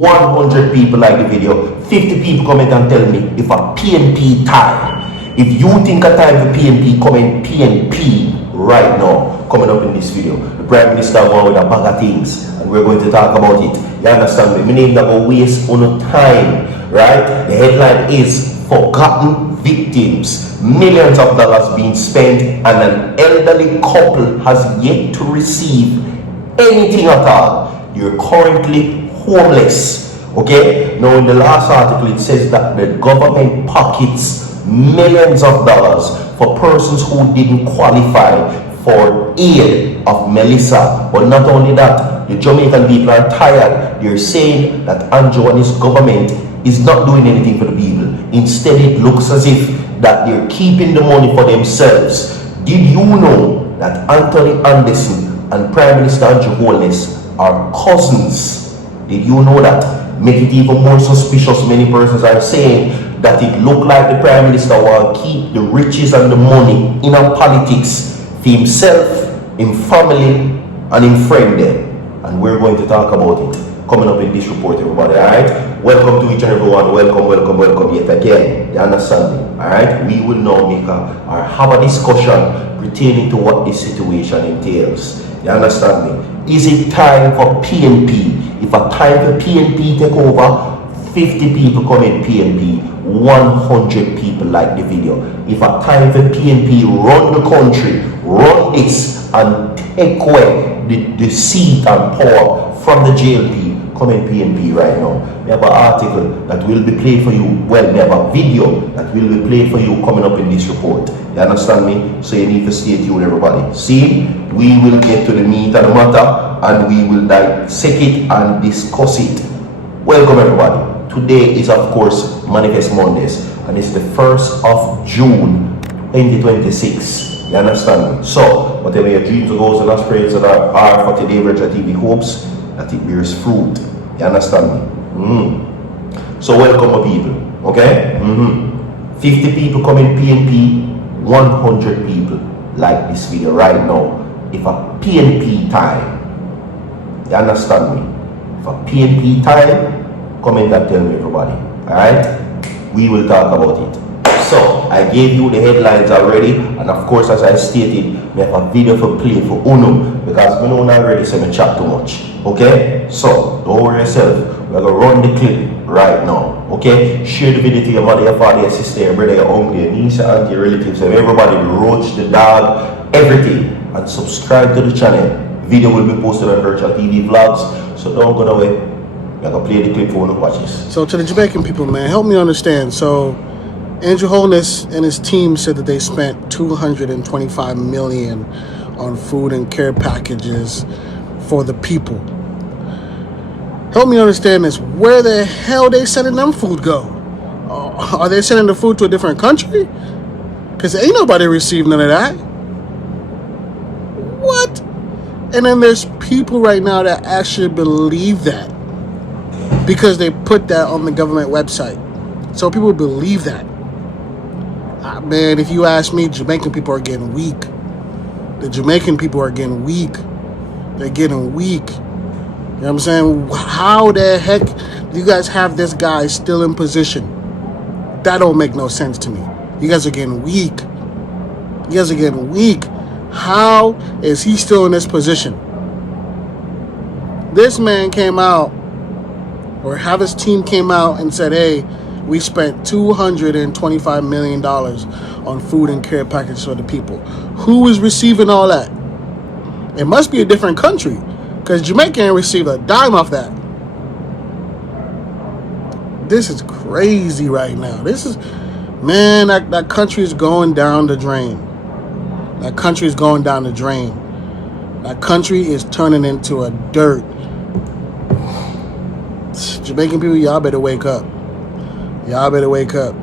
100 people like the video, 50 people comment and tell me if a PNP time. If you think a time for PNP, comment PNP right now. Coming up in this video, the Prime Minister won with a bag of things, and we're going to talk about it. You understand me? My name not going to waste on time, right? The headline is Forgotten Victims. Millions of dollars being spent, and an elderly couple has yet to receive anything at all. You're currently homeless. Okay, now in the last article it says that the government pockets millions of dollars for persons who didn't qualify for aid of Melissa. But not only that, the Jamaican people are tired. They're saying that Andrew and his government is not doing anything for the people. Instead, it looks as if that they're keeping the money for themselves. Did you know that Anthony Anderson and Prime Minister Andrew HOLNESS are cousins? Did you know that? Make it even more suspicious. Many persons are saying that it looked like the Prime Minister will keep the riches and the money in our politics for himself, in family, and in friend them. And we're going to talk about it coming up in this report, everybody. Alright? Welcome to each and every one. Welcome yet again. You understand me? Alright? We will now make or have a discussion pertaining to what this situation entails. You understand me? Is it time for PNP? If a time for PNP take over, 50 people come in PNP, 100 people like the video. If a time for PNP run the country, run this and take away the seat and power from the JLP, come in PNP right now. We have an article that will be played for you. Well, we have a video that will be played for you coming up in this report. You understand me? So you need to stay tuned, everybody. See, we will get to the meat and the matter, and we will dissect it and discuss it. Welcome, everybody. Today is, of course, Manifest Mondays, and it's the 1st of June 2026. You understand me? So, whatever your dreams, goals, and aspirations are for today, Virtual TV hopes that it bears fruit. You understand me? So, welcome, my people. Okay? 50 people come in PNP, 100 people like this video right now. If a PNP time, you understand me? If a PNP time, comment and tell me, everybody. Alright? We will talk about it. So, I gave you the headlines already, and of course, as I stated, we have a video for play for Uno, because we know already so we chat too much. Okay? So, don't worry yourself. We're going to run the clip right now. Okay? Share the video to your mother, your father, your sister, your brother, your uncle, your niece, your auntie, your relatives, and everybody, the roach, the dog, everything. And subscribe to the channel. Video will be posted on Virtual TV Vlogs, so don't go away. We're going to play the clip for you to watch this. So to the Jamaican people, man, help me understand. So Andrew HOLNESS and his team said that they spent $225 million on food and care packages for the people. Help me understand this. Where the hell they sending them food go? Are they sending the food to a different country? Because ain't nobody received none of that. What? And then there's people right now that actually believe that because they put that on the government website. So people believe that. Man, if you ask me, Jamaican people are getting weak. The Jamaican people are getting weak. They're getting weak. You know what I'm saying? How the heck do you guys have this guy still in position? That don't make no sense to me. You guys are getting weak. You guys are getting weak. How is he still in this position? This man came out, or have his team came out and said, hey, we spent $225 million on food and care packages for the people. Who is receiving all that? It must be a different country, because Jamaica ain't received a dime off that. This is crazy right now. This is, man, that country is going down the drain. That country is going down the drain. That country is turning into a dirt. Jamaican people, y'all better wake up. Y'all better wake up.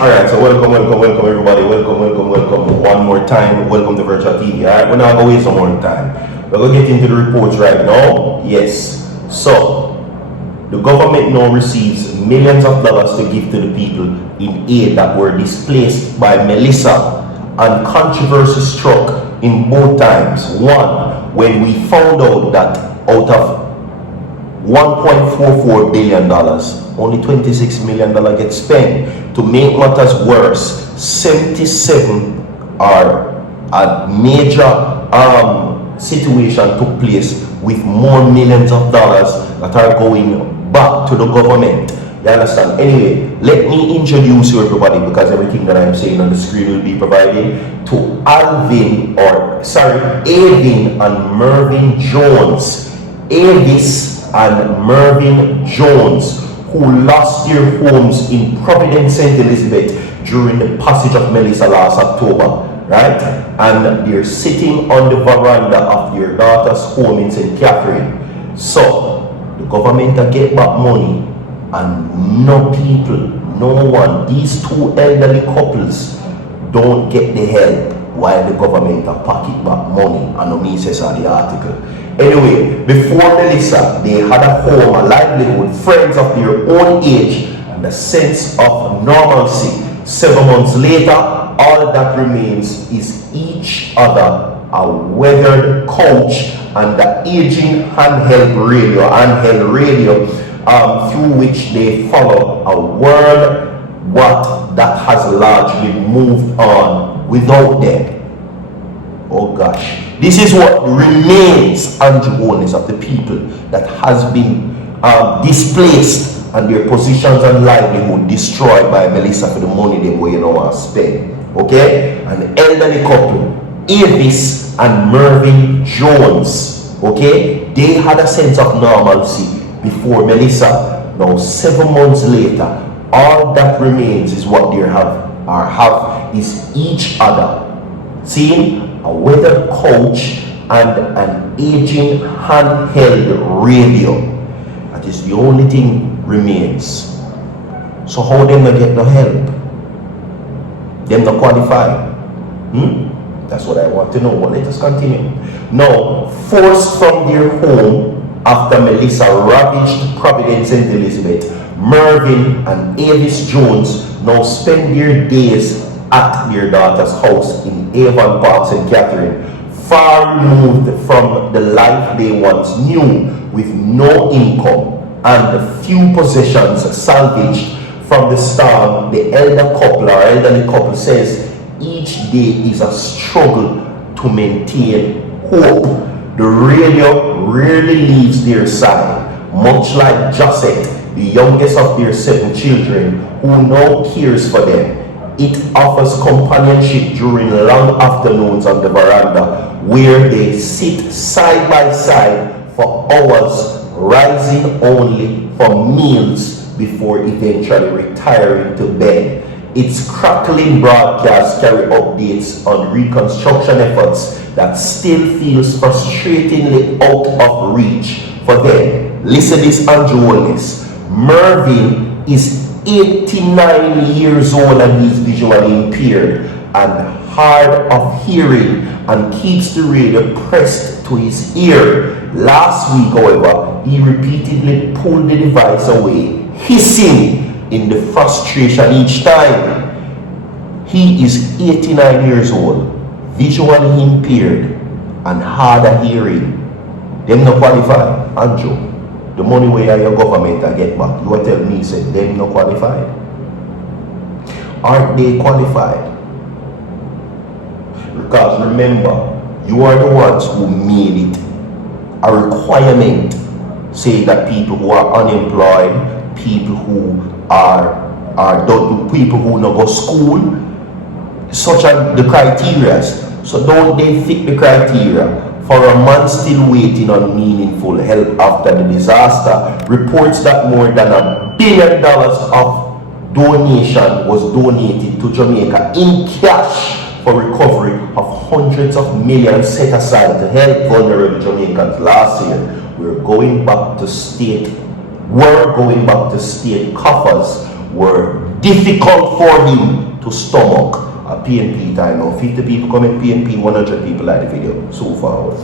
Alright, so welcome everybody. Welcome one more time. Welcome to Virtual TV. Alright, we're not going to waste no more time. We're going to get into the reports right now. Yes. So, the government now receives millions of dollars to give to the people in aid that were displaced by Melissa, and controversy struck in both times. One, when we found out that out of $1.44 billion, only $26 million gets spent. To make matters worse, 77 are a major situation took place with more millions of dollars that are going back to the government. You understand? Anyway, let me introduce you everybody, because everything that I'm saying on the screen will be provided to Avin and Mervyn Jones. Avis and Mervyn Jones, who lost their homes in Providence, St. Elizabeth during the passage of Melissa last October, right? And they're sitting on the veranda of their daughter's home in St. Catherine. So, the government will get back money, and no people, no one, these two elderly couples don't get the help while the government are pocket back money. And me says on the article. Anyway, before Melissa, they had a home, a livelihood, friends of their own age, and a sense of normalcy. 7 months later, all that remains is each other, a weathered couch, and the aging handheld radio, through which they follow a world that has largely moved on without them. Oh gosh, this is what remains and wholeness of the people that has been displaced and their positions and livelihood destroyed by Melissa for the money they were spend. Okay, an elderly couple, Avis and Mervyn Jones. Okay, they had a sense of normalcy before Melissa. Now 7 months later, all that remains is what they have is each other. See, a weathered couch and an aging handheld radio. That is the only thing remains. So how them not get no help? Them not qualify? That's what I want to know. Well, let us continue. Now, forced from their home after Melissa ravaged Providence, St. Elizabeth, Mervyn and Avis Jones now spend their days at their daughter's house in Avon Park, St. Catherine, far removed from the life they once knew, with no income and few possessions salvaged from the storm. The elderly couple says each day is a struggle to maintain hope. The radio rarely leaves their side, much like Josette, the youngest of their 7 children, who now cares for them. It offers companionship during long afternoons on the veranda, where they sit side by side for hours, rising only for meals before eventually retiring to bed. Its crackling broadcasts carry updates on reconstruction efforts that still feels frustratingly out of reach for them. Listen this on HOLNESS. Mervyn is 89 years old and he's visually impaired and hard of hearing and keeps the radio pressed to his ear. Last week, however, he repeatedly pulled the device away, hissing in the frustration each time. He is 89 years old, visually impaired and hard of hearing. Them not qualified, Andrew. The money where your government I get back, you are telling me, say, them not qualified. Aren't they qualified? Because remember, you are the ones who made it a requirement, say that people who are unemployed, people who people who not go school, such as the criteria. So don't they fit the criteria? For a man still waiting on meaningful help after the disaster, reports that more than $1 billion of donation was donated to Jamaica in cash for recovery of hundreds of millions set aside to help vulnerable Jamaicans last year. We're going back to state coffers were difficult for him to stomach PNP time now. 50 people comment PNP, 100 people like the video. So far.